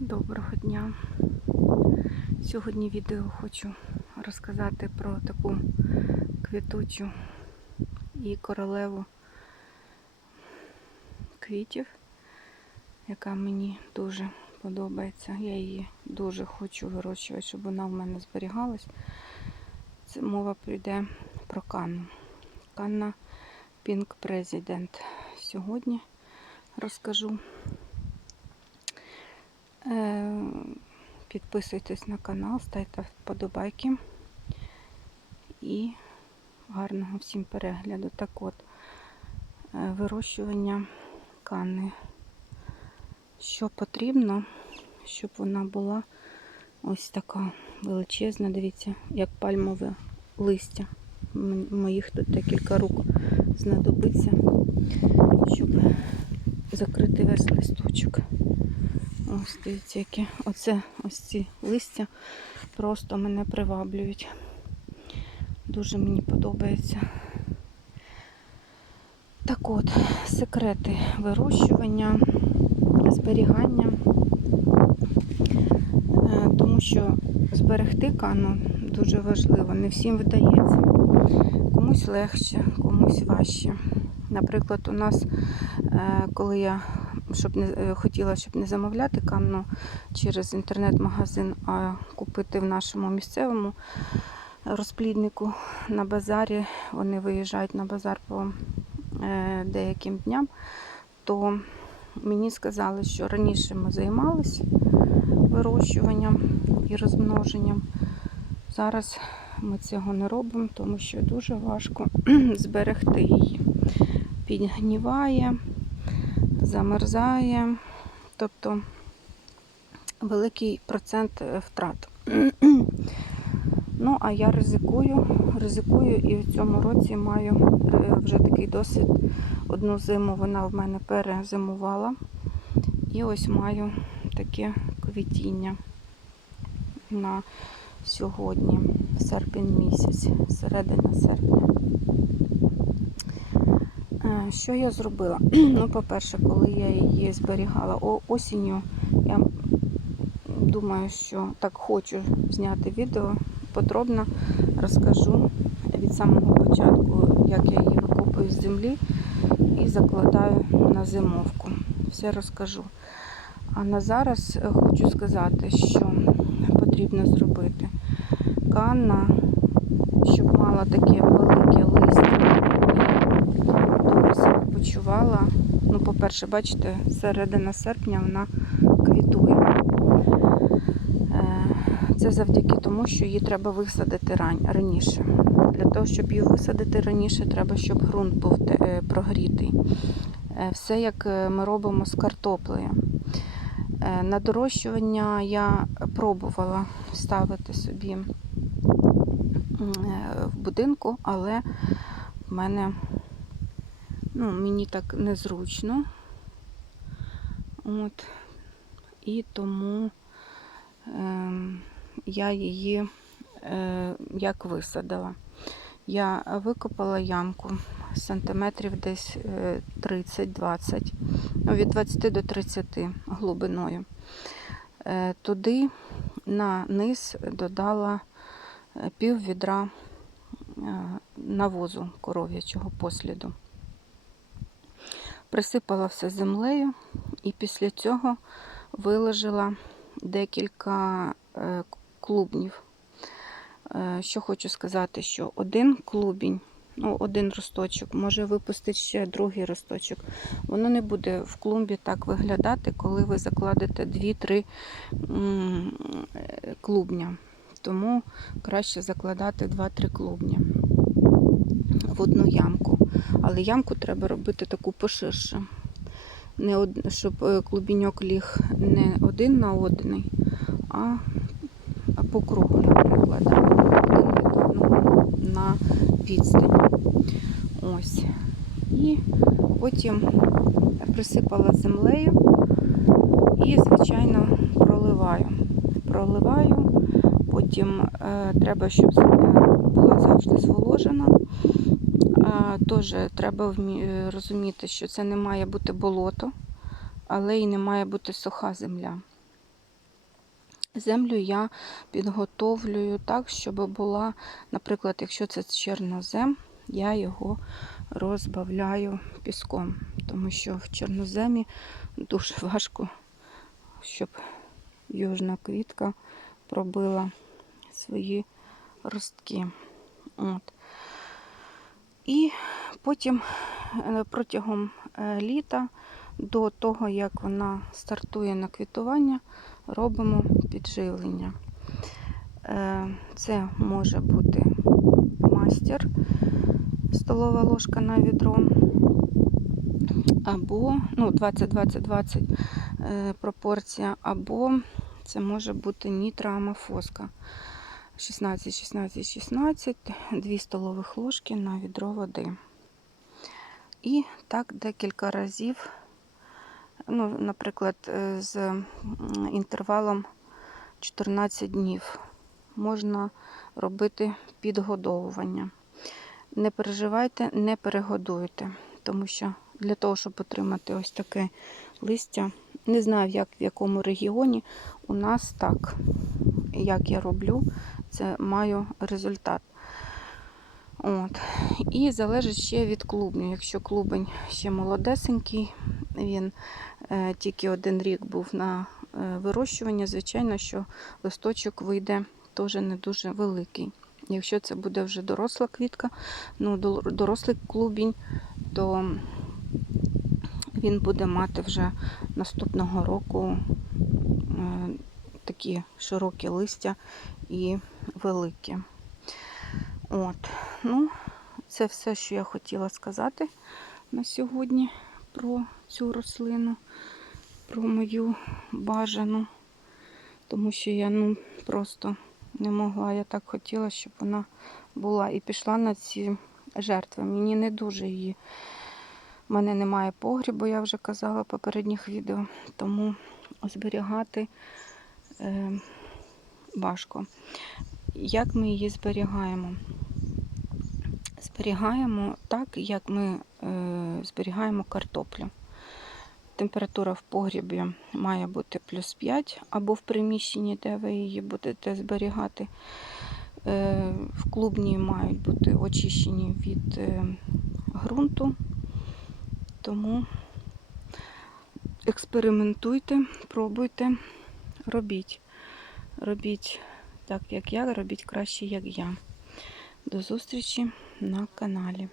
Доброго дня. Сьогодні відео хочу розказати про таку квітучу і королеву квітів, яка мені дуже подобається. Я її дуже хочу вирощувати, щоб вона в мене зберігалась. Це мова піде про Канну. Канна Pink President. Сьогодні розкажу. Е, Підписуйтесь на канал, ставте вподобайки і гарного всім перегляду. Так от, е, вирощування кани. Що потрібно, щоб вона була ось така величезна, дивіться, як пальмове листя. Моїх тут декілька рук знадобиться, щоб закрити весь листочок. Ось дивіться, які оце ось ці листя просто мене приваблюють. Дуже мені подобається. Так от, секрети вирощування, зберігання, Е, тому що зберегти кану дуже важливо, не всім вдається. Комусь легше, комусь важче. Наприклад, у нас, е, коли я щоб не е, хотіла, щоб не замовляти канну через інтернет-магазин, а купити в нашому місцевому розпліднику на базарі. Вони виїжджають на базар по е, деяким дням, то мені сказали, що раніше ми займалися вирощуванням і розмноженням. Зараз ми цього не робимо, тому що дуже важко зберегти її. Підгніває, замерзає, тобто великий процент е, втрат. Ну, а я ризикую, ризикую і в цьому році маю е, вже такий досвід. Одну зиму вона в мене перезимувала. І ось маю таке квітіння на сьогодні, серпень місяць, середина серпня. Е, Що я зробила? Ну, по-перше, коли я її зберігала осінню, я думаю, що так хочу зняти відео, подробно розкажу від самого початку, як я її викопую з землі і закладаю на зимовку. Все розкажу. А на зараз хочу сказати, що потрібно зробити. Канна, щоб мала таке велике листя почувала. Ну, по-перше, бачите, середина серпня вона квітує. Е, Це завдяки тому, що її треба висадити раніше. Для того, щоб її висадити раніше, треба, щоб ґрунт був е, прогрітий. Е, Все як ми робимо з картоплею. На дорощування я пробувала ставити собі в будинку, але в мене ну, мені так незручно. От. І тому ем, я її е, як висадила. Я викопала ямку сантиметрів десь е, 30-20, ну, від 20 до 30 глибиною. Е, Туди на низ додала е, пів відра е, навозу коров'ячого посліду. Присипала все землею і після цього виложила декілька е, клубнів. Е, Що хочу сказати, що один клубінь, ну, один росточок, може випустити ще другий росточок. Воно не буде в клумбі так виглядати, коли ви закладете 2-3 м, е, клубня. Тому краще закладати 2-3 клубня в одну ямку. Але ямку треба робити таку поширше. Не од... Щоб е, клубіньок ліг не один на один, а по кругу, наприклад, один від одного на відстані. Ось. І потім присипала землею і, звичайно, проливаю. Проливаю, потім е, треба, щоб земля була завжди зволожена. Теж треба е, розуміти, що це не має бути болото, але і не має бути суха земля. Землю я підготовлюю так, щоб була, наприклад, якщо це чорнозем, я його розбавляю піском, тому що в чорноземі дуже важко, щоб южна квітка пробила свої ростки. От. І потім е, протягом е, літа, до того, як вона стартує на квітування, робимо підживлення. Е, Це може бути мастер, столова ложка на відро, або ну, 20-20-20 е, пропорція, або це може бути нітроамофоска. 16, 16, 16, 2 столових ложки на відро води. І так декілька разів, ну, наприклад, е, з інтервалом 14 днів можна робити підгодовування. Не переживайте, не перегодуйте, тому що для того, щоб отримати ось таке листя, не знаю, як в якому регіоні, у нас так, як я роблю, це маю результат. От. І залежить ще від клубню. Якщо клубень ще молодесенький, він е, тільки один рік був на е, вирощування, звичайно, що листочок вийде теж не дуже великий. Якщо це буде вже доросла квітка, ну, дорослий клубінь, то він буде мати вже наступного року е, такі широкі листя і великі. От, ну, це все, що я хотіла сказати на сьогодні про цю рослину, про мою бажану, тому що я ну, просто не могла. Я так хотіла, щоб вона була і пішла на ці жертви. Мені не дуже її. У мене немає погрібу, я вже казала в попередніх відео, тому зберігати е, важко. Як ми її зберігаємо? Зберігаємо так, як ми е, зберігаємо картоплю. Температура в погрібі має бути плюс 5 або в приміщенні, де ви її будете зберігати. Е, в клубні мають бути очищені від е, ґрунту. Тому експериментуйте, пробуйте, робіть. Робіть так, як я, робіть краще, як я. До зустрічі на каналі.